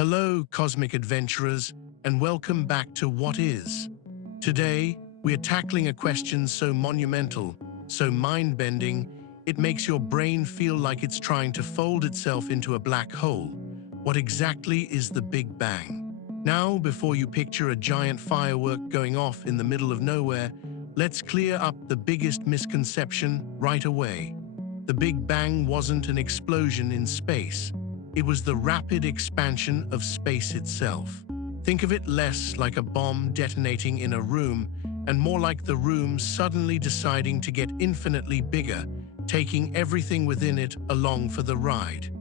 Hello, cosmic adventurers, and welcome back to What Is. Today, we are tackling a question so monumental, so mind-bending, it makes your brain feel like it's trying to fold itself into a black hole. What exactly is the Big Bang? Now, before you picture a giant firework going off in the middle of nowhere, let's clear up the biggest misconception right away. The Big Bang wasn't an explosion in space. It was the rapid expansion of space itself. Think of it less like a bomb detonating in a room and more like the room suddenly deciding to get infinitely bigger, taking everything within it along for the ride.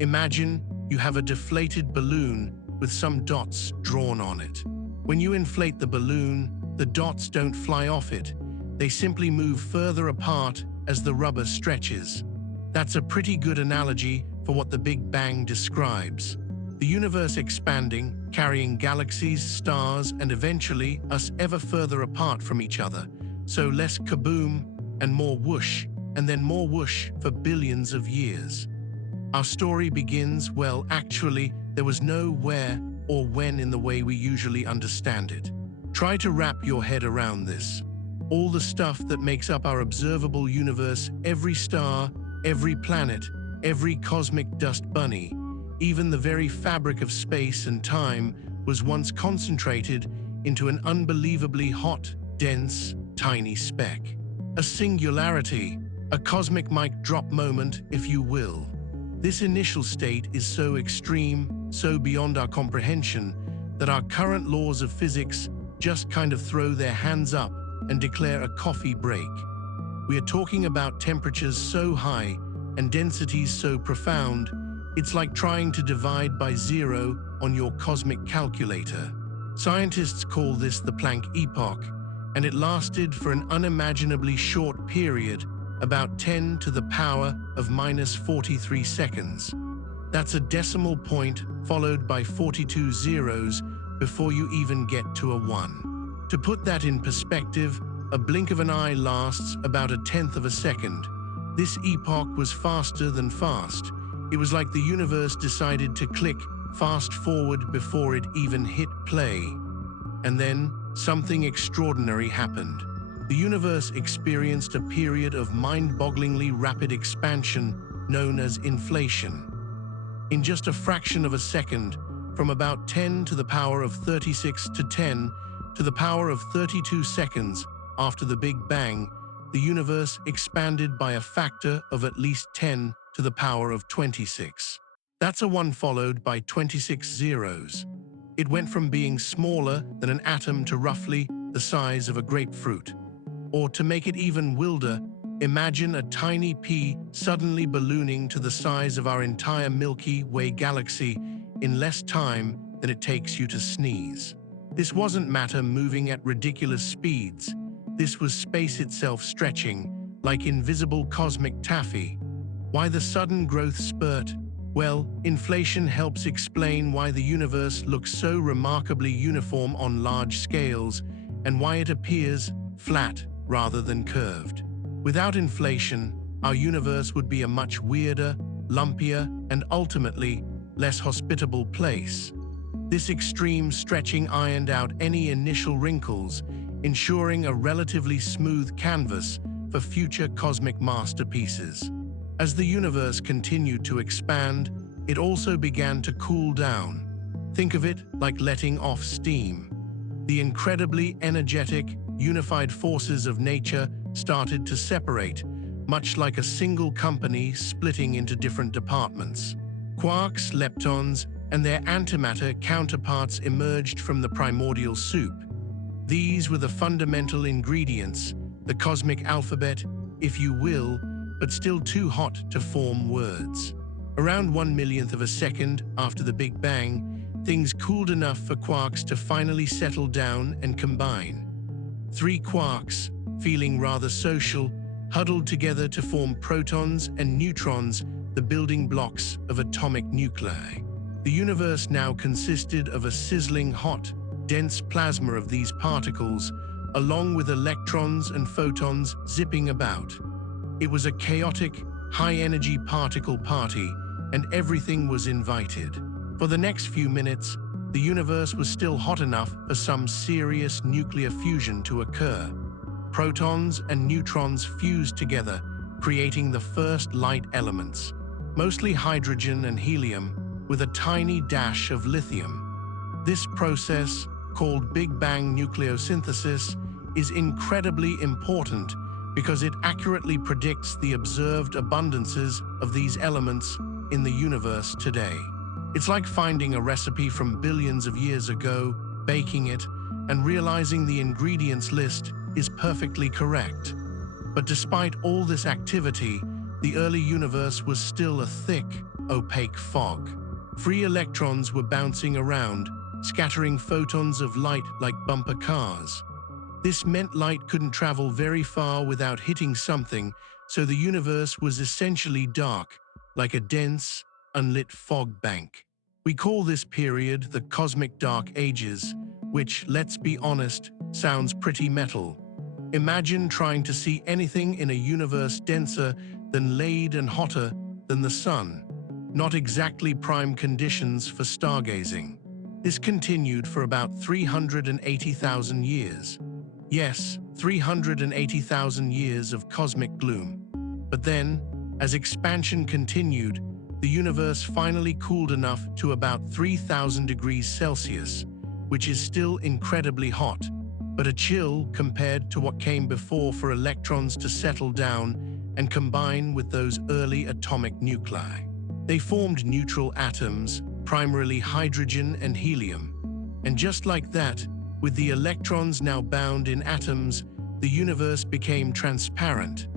Imagine you have a deflated balloon with some dots drawn on it. When you inflate the balloon, the dots don't fly off it. They simply move further apart as the rubber stretches. That's a pretty good analogy for what the Big Bang describes. The universe expanding, carrying galaxies, stars, and eventually us ever further apart from each other. So less kaboom and more whoosh, and then more whoosh for billions of years. Our story begins, well, actually, there was no where or when in the way we usually understand it. Try to wrap your head around this. All the stuff that makes up our observable universe, every star, every planet, every cosmic dust bunny, even the very fabric of space and time was once concentrated into an unbelievably hot, dense, tiny speck. A singularity, a cosmic mic drop moment, if you will. This initial state is so extreme, so beyond our comprehension, that our current laws of physics just kind of throw their hands up and declare a coffee break. We are talking about temperatures so high and densities so profound, it's like trying to divide by zero on your cosmic calculator. Scientists call this the Planck epoch, and it lasted for an unimaginably short period, about 10 to the power of minus 43 seconds. That's a decimal point followed by 42 zeros before you even get to a 1. To put that in perspective, a blink of an eye lasts about a tenth of a second. This epoch was faster than fast. It was like the universe decided to click fast forward before it even hit play. And then something extraordinary happened. The universe experienced a period of mind-bogglingly rapid expansion known as inflation. In just a fraction of a second, from about 10 to the power of 36 to 10 to the power of 32 seconds after the Big Bang, the universe expanded by a factor of at least 10 to the power of 26. That's a 1 followed by 26 zeros. It went from being smaller than an atom to roughly the size of a grapefruit. Or to make it even wilder, imagine a tiny pea suddenly ballooning to the size of our entire Milky Way galaxy in less time than it takes you to sneeze. This wasn't matter moving at ridiculous speeds. This was space itself stretching, like invisible cosmic taffy. Why the sudden growth spurt? Well, inflation helps explain why the universe looks so remarkably uniform on large scales, and why it appears flat rather than curved. Without inflation, our universe would be a much weirder, lumpier, and ultimately less hospitable place. This extreme stretching ironed out any initial wrinkles, ensuring a relatively smooth canvas for future cosmic masterpieces. As the universe continued to expand, it also began to cool down. Think of it like letting off steam. The incredibly energetic, unified forces of nature started to separate, much like a single company splitting into different departments. Quarks, leptons, and their antimatter counterparts emerged from the primordial soup. These were the fundamental ingredients, the cosmic alphabet, if you will, but still too hot to form words. Around 1/1,000,000th of a second after the Big Bang, things cooled enough for quarks to finally settle down and combine. 3 quarks, feeling rather social, huddled together to form protons and neutrons, the building blocks of atomic nuclei. The universe now consisted of a sizzling hot, dense plasma of these particles, along with electrons and photons zipping about. It was a chaotic, high-energy particle party, and everything was invited. For the next few minutes, the universe was still hot enough for some serious nuclear fusion to occur. Protons and neutrons fused together, creating the first light elements, mostly hydrogen and helium, with a tiny dash of lithium. This process, called Big Bang nucleosynthesis, is incredibly important because it accurately predicts the observed abundances of these elements in the universe today. It's like finding a recipe from billions of years ago, baking it, and realizing the ingredients list is perfectly correct. But despite all this activity, the early universe was still a thick, opaque fog. Free electrons were bouncing around, scattering photons of light like bumper cars. This meant light couldn't travel very far without hitting something, so the universe was essentially dark, like a dense, unlit fog bank. We call this period the Cosmic Dark Ages, which, let's be honest, sounds pretty metal. Imagine trying to see anything in a universe denser than lead and hotter than the sun. Not exactly prime conditions for stargazing. This continued for about 380,000 years. Yes, 380,000 years of cosmic gloom. But then, as expansion continued, the universe finally cooled enough to about 3,000 degrees Celsius, which is still incredibly hot, but a chill compared to what came before for electrons to settle down and combine with those early atomic nuclei. They formed neutral atoms, primarily hydrogen and helium. And just like that, with the electrons now bound in atoms, the universe became transparent.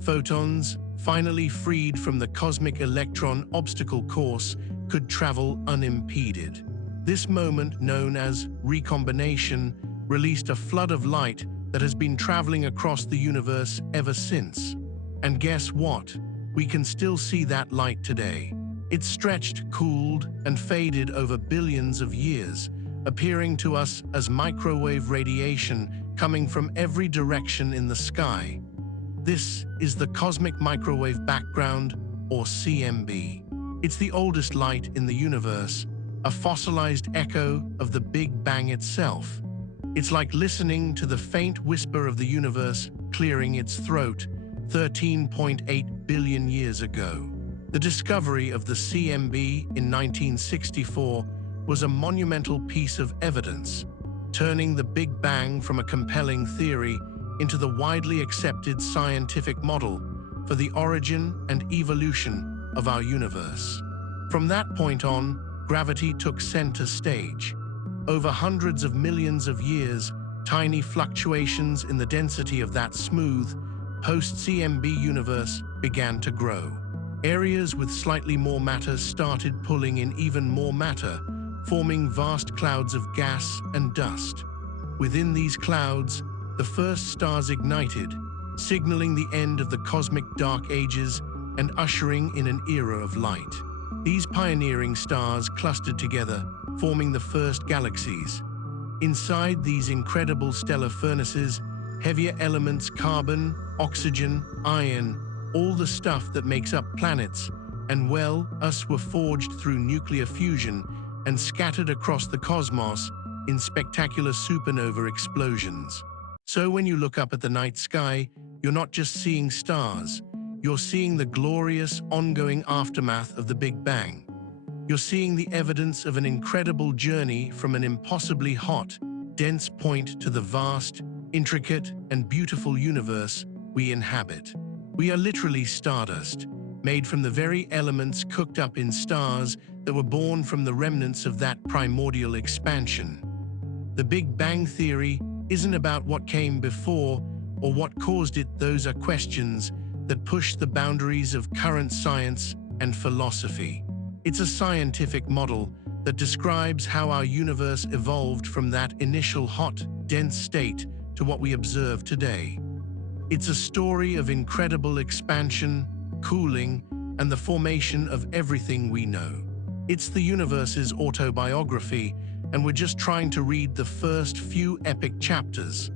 Photons, finally freed from the cosmic electron obstacle course, could travel unimpeded. This moment, known as recombination, released a flood of light that has been traveling across the universe ever since. And guess what? We can still see that light today. It stretched, cooled, and faded over billions of years, appearing to us as microwave radiation coming from every direction in the sky. This is the cosmic microwave background, or CMB. It's the oldest light in the universe, a fossilized echo of the Big Bang itself. It's like listening to the faint whisper of the universe clearing its throat 13.8 billion years ago. The discovery of the CMB in 1964 was a monumental piece of evidence, turning the Big Bang from a compelling theory into the widely accepted scientific model for the origin and evolution of our universe. From that point on, gravity took center stage. Over hundreds of millions of years, tiny fluctuations in the density of that smooth, post-CMB universe began to grow. Areas with slightly more matter started pulling in even more matter, forming vast clouds of gas and dust. Within these clouds, the first stars ignited, signaling the end of the cosmic dark ages and ushering in an era of light. These pioneering stars clustered together, forming the first galaxies. Inside these incredible stellar furnaces, heavier elements, carbon, oxygen, iron, all the stuff that makes up planets, and well, us, were forged through nuclear fusion and scattered across the cosmos in spectacular supernova explosions. So when you look up at the night sky, you're not just seeing stars, you're seeing the glorious, ongoing aftermath of the Big Bang. You're seeing the evidence of an incredible journey from an impossibly hot, dense point to the vast, intricate, and beautiful universe we inhabit. We are literally stardust, made from the very elements cooked up in stars that were born from the remnants of that primordial expansion. The Big Bang Theory isn't about what came before or what caused it. Those are questions that push the boundaries of current science and philosophy. It's a scientific model that describes how our universe evolved from that initial hot, dense state to what we observe today. It's a story of incredible expansion, cooling, and the formation of everything we know. It's the universe's autobiography, and we're just trying to read the first few epic chapters.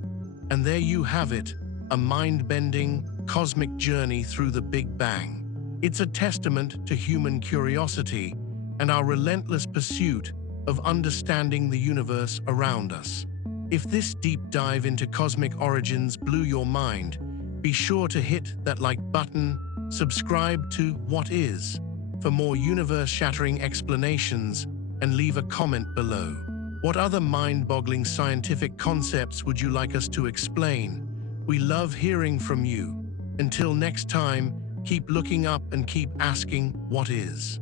And there you have it, a mind-bending, cosmic journey through the Big Bang. It's a testament to human curiosity and our relentless pursuit of understanding the universe around us. If this deep dive into cosmic origins blew your mind, be sure to hit that like button, subscribe to What Is for more universe-shattering explanations, and leave a comment below. What other mind-boggling scientific concepts would you like us to explain? We love hearing from you. Until next time, keep looking up and keep asking what is.